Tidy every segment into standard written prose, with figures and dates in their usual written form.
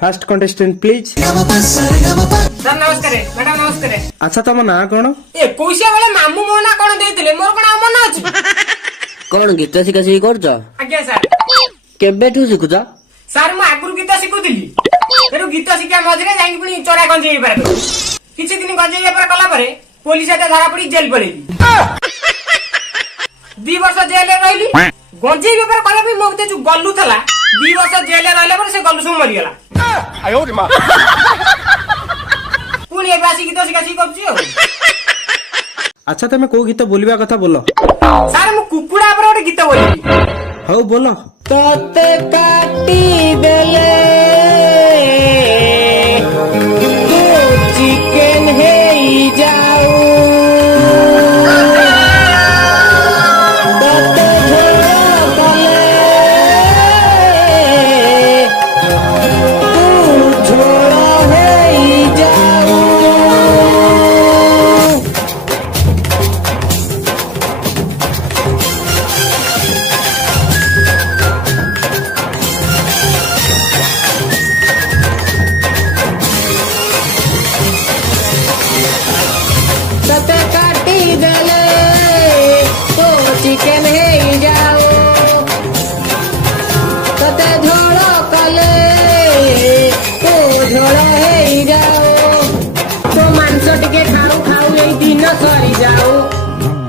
First contestant please. Sir नमस्कार madam नमस्कार। अच्छा तुम ना कौन? ए कोइसिया बेले मामू मो ना कोन देथिले मोर कोन मन अछि। कौन गीत शिखा शिखी करछ? आज्ञा सर। केबेठु शिखुछ? सर मु आगुर गीत शिखुथिली। फेरु गीत शिखा मझरे जाई पुनी चोरा गंजेई पारे। किछि दिन गंजेई पारे कला पारे पुलिस एटा धरा पड़ी जेल पड़ेली। 2 वर्ष जेल रहली। गंजेई पेपर कला भी मोते जो गल्लू थला 2 वर्ष जेल रहले पर से गल्लू सम मरि गेला। आयो रे मां। पुनी एबासी गीत शिखा शिखी करछि। अच्छा तुम को गीत बोलिबा कथा बोलो। सर मु कुकुडा पर ओटे गीत बोलिबी। हौ बोलो। तते काटी देले तू चिकन हेई जाऊ तते झोल कले तू झोल हेई जाऊ। तते काटी देले तो चिकन हेई जाओ तते झोल कले तो झोल हेई जाओ। तो मांस टिके खाऊ खाऊ एई दिन सरी जाओ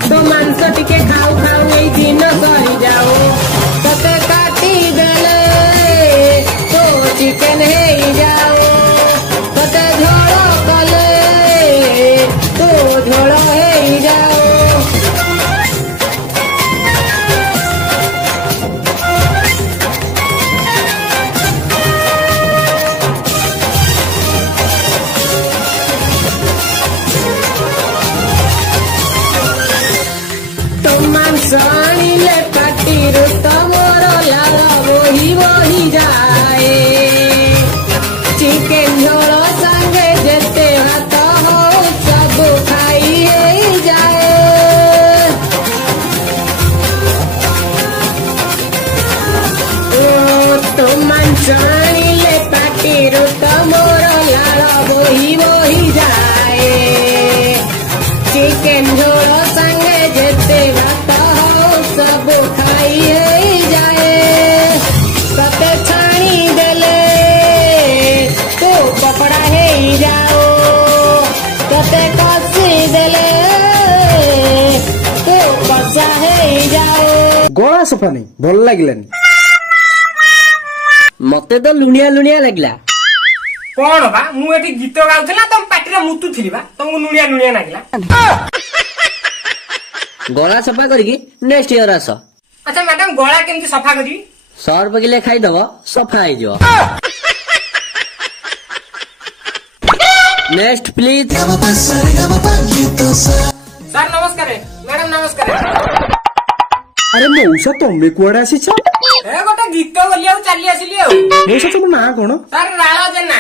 तो मांस टिके खाऊ खाऊ एई दिन सरी जाओ। तते काटी देले तो चिकन हेई जाओ तते झोल कले तो झोल हेई जाओ। तो मांस आनिले पाटिरु तमोर लाल बोही बोही जाए चिकेन झोल संगे जेते भात हो सब खाई हेई जाए। ओ तो मांस आनिले पाटिरु तमोर लाल बोही बोही जाए चिकेन झोल संगे जेते भात हो सब खाई हेई जाए। तते छाणी देले तो पकड़ा हेई जाओ तते कसी देले तो कच्चा हेई जाओ। गला सफा नहीं भल लागिलानी। मते तो लुणिया लुणिया लागला। कोन बा मु एठी गीत गाउथला तम पाटी रे मुतु थिली बा तमु नुनिया नुनिया नागिला। गला सफा करिकी नेक्स्ट ईयर आस। अच्छा मैडम गळा केमती सफा करी? सर्फ गिले खाइदब सफा हो जाओ। Next please. सर नमस्कार मैडम नमस्कार। अरे मौसा तुम्हें कुआडे आसी छ? ए गोटे गीत बोलिया चली आसिली आ। मौसा तुम ना कोन? सर राळा जेना।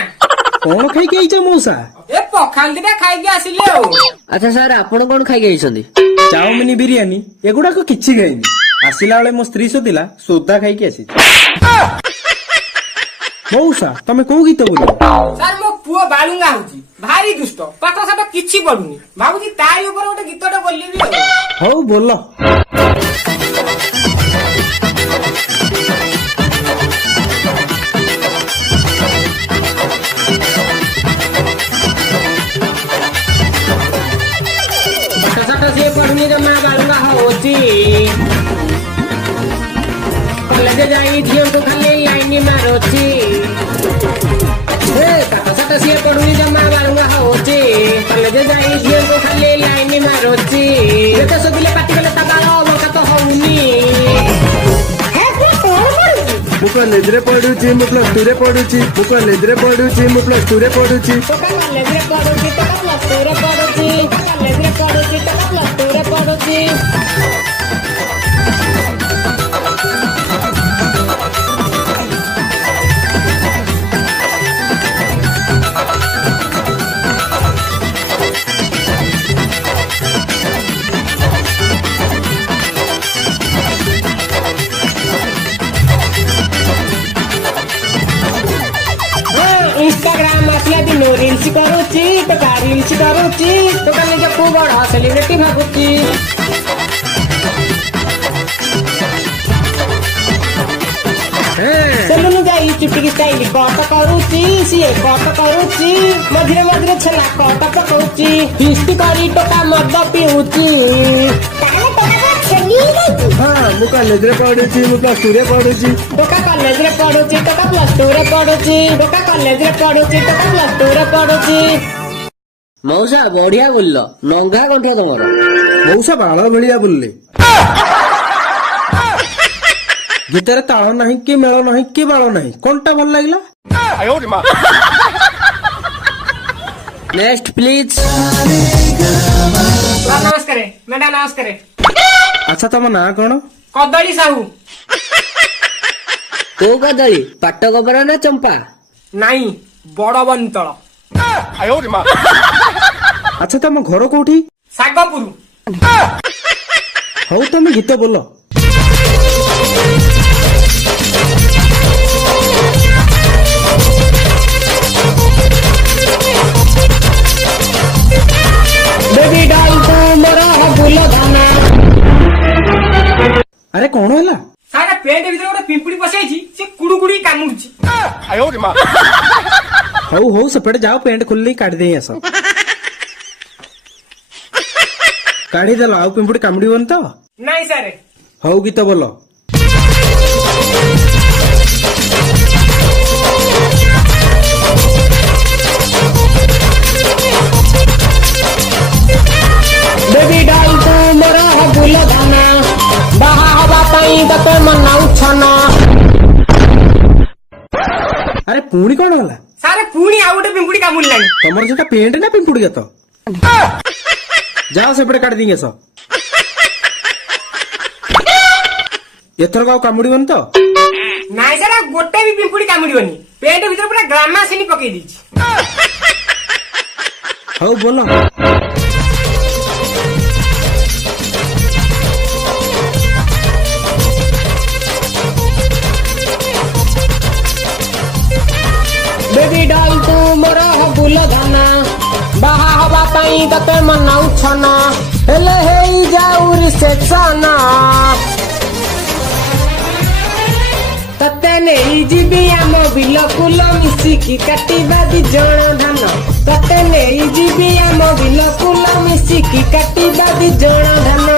कोन खाई के आइछ मौसा? ए पखाल दिटा खाई के आसिली आ। अच्छा सर आपण कोन खाई गइसंदी? चाउमिन बिरियानी एगुडा को किछि खाइनी। आसिला बेले मो स्त्री सोदिला सोदा खाई के आसी। मौसा तमे को गीत बोलियो? सर मो पुओ बालुंगा होची भारी दुष्ट पाठ साठ किछि पढुनी भाबुजी ताई ऊपर गोटे गीतटे बोलिबी आ। हौ बोलो। से पढ़नी जमा बालुंगा होची कॉलेज जाई झियो को खाली लाइन मारोची। ए काका सटा से पढ़नी जमा बालुंगा होची कॉलेज जाई झियो को खाली लाइन मारोची। एते सदिले पाटी गले तबालो मोका तो होउनी। मु कॉलेज रे पढुची मु प्लस 2 रे पढुची मु कॉलेज रे पढुची मु प्लस 2 रे पढुची कॉलेज रे पढुची तो प्लस 2 रे पढुची कॉलेज रे पढुची तो प्लस 2 रे पढुची। କରୁଛି ଟୋକା ନିଜକୁ ବଡ ସେଲିବ୍ରିଟି ଭାବୁଛି। ସେଲୁନ ଯାଇ ଚୁଟିକି ଷ୍ଟାଇଲ କଟ କରୁଛି ସିଏ କଟ କରୁଛି ମଝିରେ ମଝିରେ ଛେନା କଟ ପକଉଛି ଫିଷ୍ଟି କରି ଟୋକା ମଦ ପିଉଛି। ହଁ ମୁଁ କଲେଜରେ ପଢୁଛି ମୁଁ +2 ରେ ପଢୁଛି। ଟୋକା କଲେଜରେ ପଢୁଛି ଟୋକା +2 ରେ ପଢୁଛି ଟୋକା କଲେଜରେ ପଢୁଛି ଟୋକା +2 ରେ ପଢୁଛି। ମଉସା ବଢିଆ ବୁଲିଲ ନଙ୍ଗା ଗଣ୍ଠିଆ ତମର। ମଉସା ବାଳ ଭଳିଆ ବୁଲିଲେ। ଗୀତରେ ତାଳ ନାହିଁ କି ମେଳ ନାହିଁ କି ବାଳ ନାହିଁ କଣଟା ଭଲ ଲାଗିଲା? Next please. ନମସ୍କାର ମ୍ୟାଡାମ ନମସ୍କାର। ଆଚ୍ଛା ତମ ନାଁ କଣ? କଦଳୀ ସାହୁ। କୋଉ କଦଳୀ ପାଟ କବରା ନା ଚମ୍ପା? ନାଇଁ ବଡ ବନ୍ତଳ। ଆଚ୍ଛା ତମ ଘର କୋଉଠି? ଶାଗପୁର। ହଉ ତମେ ଗୀତ ବୋଲ। ବେବି ଡଲ୍ ତୁ ମୋର ବୁଲ ଧାନା। ଆରେ କଣ ହେଲା? ସାରା ପେଣ୍ଟ ଭିତରେ ଗୋଟେ ପିମ୍ପୁଡି ପଶିଯାଇଛି ସେ କୁଡୁକୁଡି କାମୁଡୁଛି। ହଉ ହଉ ସେପଟେ ଯାଅ ପେଣ୍ଟ ଖୋଲିଦେଇ କାଢି ଦେଇ ଆସ। କାଢିଦେଲ ଆଉ ପିମ୍ପୁଡି କାମୁଡିବନି ତ? ନାଇଁ ସାରେ। ହଉ ଗୀତ ବୋଲ। ବେବି ଡଲ୍ ତୁ ମୋର ବୁଲ ଧାନା ବାହା ହବା ପାଇଁ ତତେ ମନାଉଛ ନା। ଆରେ ପୁଣି କଣ ହେଲା? ସାରେ ପୁଣି ଆଉ ଗୋଟେ ପିମ୍ପୁଡି କାମୁଡିଲାଣି। ତମର ସେଟା ପେଣ୍ଟ ନା ପିମ୍ପୁଡି ଗାତ? ଯାଅ ସେପଟେ କାଢି ଦେଇ ଆସ। ଏଥରକ ଆଉ କାମୁଡିବନି ତ? ନାଇଁ ସାର୍ ଗୋଟେ ବି ପିମ୍ପୁଡି କାମୁଡିବନି। ପେଣ୍ଟ ଭିତରେ ପୁରା ଗ୍ରାମାସିନି ପକେଇ ଦେଇଛି। ହଉ ବୋଲ। ବେବି ଡଲ୍ ତୁ ମୋର ବୁଲ ଧାନା ବାହା ହବା ପାଇଁ ତତେ ମନାଉଛ ନା ହେଲେ ହେଇଯାଉ ରିସେପ୍ସନ ତତେ ନେଇଯିବି ଆମ ବିଲକୁଲ ମିଶିକି କାଟିବା 2 ଜଣ ଧାନ ତତେ ନେଇଯିବି ଆମ ବିଲକୁଲ ମିଶିକି କାଟିବା 2 ଜଣ ଧାନ।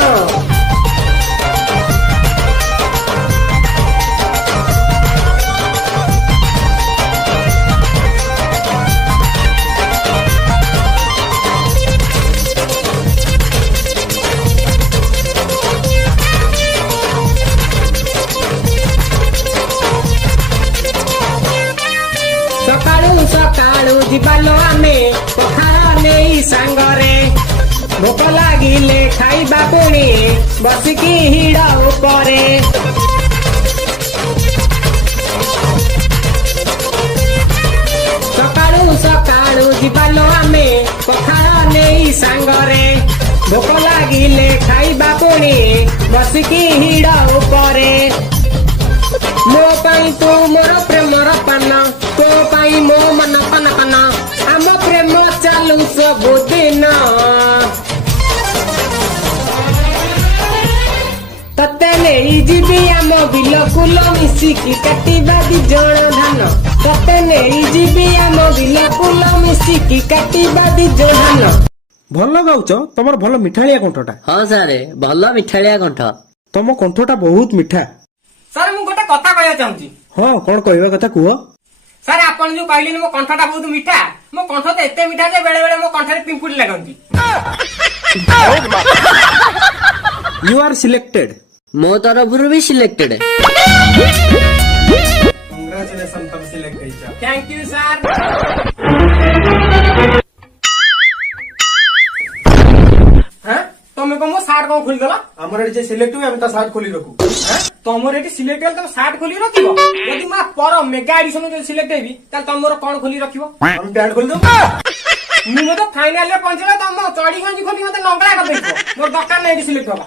ସକାଳୁ ଯିବାଲୋ ଆମେ ପଖାଳ ନେଇ ସାଙ୍ଗରେ ଭୋକ ଲାଗିଲେ ଖାଇବା ପୁଣି ବସିକି ହିଡ଼ ଉପରେ ସକାଳୁ ଯିବାଲୋ ଆମେ ପଖାଳ ନେଇ ସାଙ୍ଗରେ ଭୋକ ଲାଗିଲେ ଖାଇବା ପୁଣି ବସିକି ହିଡ଼ ଉପରେ ମୋ ପାଇଁ ତୁ ମୋର ପ୍ରେମର ପାନ ତୋ ପାଇଁ ମୋ ମନ ପାନ ପାନ ଆମ ପ୍ରେମ ଚାଲୁ ସବୁଦିନ ତତେ ନେଇଯିବି ଆମ ବିଲକୁଲ ମିଶିକି କାଟିବା 2 ଜଣ ଧାନ ତତେ ନେଇଯିବି ଆମ ବିଲକୁଲ ମିଶିକି କାଟିବା 2 ଜଣ ଧାନ। ଭଲ ଗାଉଛ ତମର ଭଲ ମିଠାଳିଆ କଣ୍ଠଟା। ହଁ ସାରେ ଭଲ ମିଠାଳିଆ କଣ୍ଠ। ତମ କଣ୍ଠଟା ବହୁତ ମିଠା। ସାର୍ ମୁଁ ଗୋଟେ କଥା କହିବାକୁ ଚାହୁଁଛି। ହଁ କଣ କହିବା କଥା କୁହ। ସାର୍ ଆପଣ ଯୋଉ କହିଲେନି ମୋ କଣ୍ଠଟା ବହୁତ ମିଠା ମୋ କଣ୍ଠ ତ ଏତେ ମିଠା ଯେ ବେଳେ ବେଳେ ମୋ କଣ୍ଠରେ ପିମ୍ପୁଡି ଲାଗନ୍ତି। You are selected. ମୋ ତରଫରୁ ବି ସିଲେକ୍ଟେଡ। କଂଗ୍ରାଚୁଲେସନ ତମ ସିଲେକ୍ଟ ହେଇଛ। Thank you sir. ତମେ କଣ ମୋ ସାର୍ଟ କଣ ଖୋଲିଦେଲ? ଆମର ଏଠି ଯେ ସିଲେକ୍ଟ ହୁଏ ଆମେ ତା ସାର୍ଟ ଖୋଲି ରଖୁ। ତମର ଏଠି ସିଲେକ୍ଟ ହେଲେ ତମ ସାର୍ଟ ଖୋଲି ରଖିବ? ଯଦି ମୁଁ ପର ମେଗା ଏଡିସନ ଯଦି ସିଲେକ୍ଟ ହେବି ତାହେଲେ ତମର କଣ ଖୋଲି ରଖିବ? ଆମେ ପ୍ୟାଣ୍ଟ ଖୋଲି ଦବୁ। ମୁଁ ମତେ ଫାଇନାଲ ରେ ପହଞ୍ଚିଲା ତମ ଚଢି ଗଞ୍ଜି ଖୋଲି ମତେ ନଙ୍ଗଳା କରିଦେଇଥିବ। ମୋର ଦରକାର ନାହିଁ ଏଠି ସିଲେକ୍ଟ ହବା।